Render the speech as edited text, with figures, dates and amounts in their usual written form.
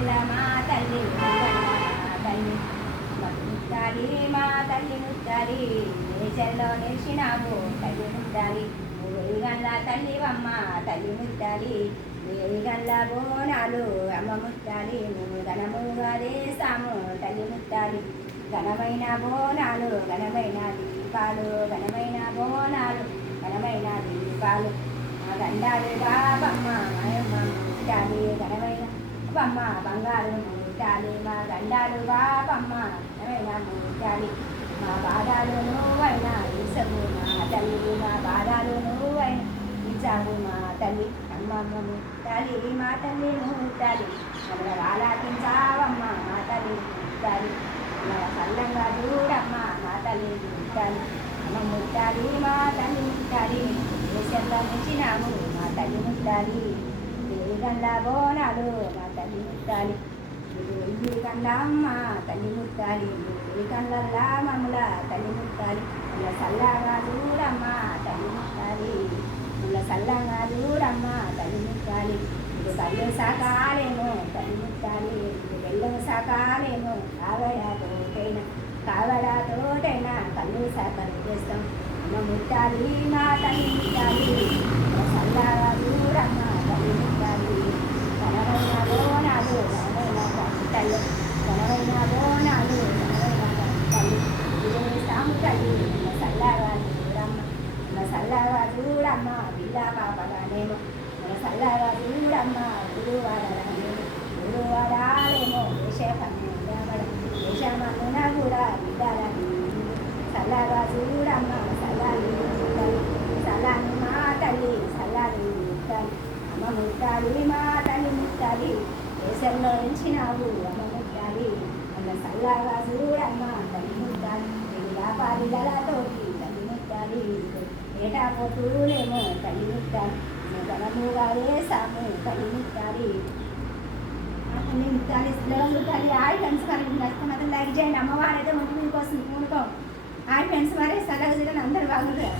దేశల్ల మా తల్లి తల్లి ముత్తాలి మా తల్లి ముత్తాలి దేశంలో నిలిచినావు తల్లి ముత్తాలి వేగంల తల్లివమ్మ తల్లి ముత్తాలి వేగంల బోనాలు అమ్మ ముత్తాలి ఘనముగా దేశాము తల్లి ముత్తాలి ఘనమైన బోనాలు ఘనమైన దీపాలు ఘనమైన బోనాలు ఘనమైన దీపాలు మా గండాలు బాబమ్మ మాయమ్మ ముట్టాలి ఘనమైన బమ్మ బంగారు ముట్టాలి మా గండాలు బాబమ్మ ఘనమైన ముట్టాలి మా బాధాలు నువ్వైనా ఇసము మా తల్లి మా బాధాలు నువ్వైనా ఇచ్చావు మా తల్లి అమ్మమ్మ ముట్టాలి మా తల్లి ముట్టాలి మమ్మల్ని ఆలాకించావమ్మ మా తల్లి ముట్టాలి సల్లంగా చూడమ్మ మా తల్లి ముట్టాలి అమ్మ ముట్టాలి మా తల్లి ముట్టాలి దేశంలో నిలిచినాము మా తల్లి ముట్టాలి దేవిగండ్ల బోనాలు మా తల్లి ముట్టాలి వెయ్యి కండ్లమ్మ తల్లి ముట్టాలి వెయ్యి కండ్లల్లా మమ్మల తల్లి ముట్టాలి ముళ్ళ సల్లంగా చూడమ్మ తల్లి ముట్టాలి ముళ్ళ సల్లంగా చూడమ్మ తల్లి ముట్టాలి ఇది కళ్ళు సాకాలేమో తల్లి ముట్టాలి వెళ్ళం సాకాలేమో కావడాతోటైనా కళ్ళు సాకారం చేస్తాం అమ్మ ముట్టాలి మా తల్లి ముట్టాలి సల్లాగా చూడమ్మ తల్లి ముట్టాలి ఘనమైన బోనాలు ఘనమైన తల్లి ఘనమైన బోనాలు ఘనమైన తల్లి ఇదేస్తాము తల్లి సల్లాగా చూడమ్మ సల్లాగా చూడమ్మ బిల్లా పాపగానేమో సల్లాగా చూడమ్మ గురువాడనేమో గురువాడాలేమో దేశమన్నున కూడా బిడ్డాలని సల్లాగా చూడమ్మ సల్లాని సల్లాని మా తల్లి సల్లాని ముట్టాలి అమ్మ ముట్టాలి మా తల్లి ముట్టాలి దేశంలో ఎంచినావు అమ్మ ముట్టాలి అమ్మ సల్లాగా చూడమ్మ తల్లి ముట్టాలి వ్యాపారిలతోటి తల్లి ముట్టాలి ఏటా పోతూనేమో తల్లి ముట్టాలి ఘనముగా వేసాము తల్లి ముట్టాలి ముట్టాలి ముట్టాలి ఆయి ఫ్రెండ్స్ మరి నష్టం లైక్ చేయండి అమ్మవారు అయితే ముందు మీకు వస్తుంది పూనుకో ఆయి ఫ్రెండ్స్ మరే సలహా అందరు బాగుంటారు.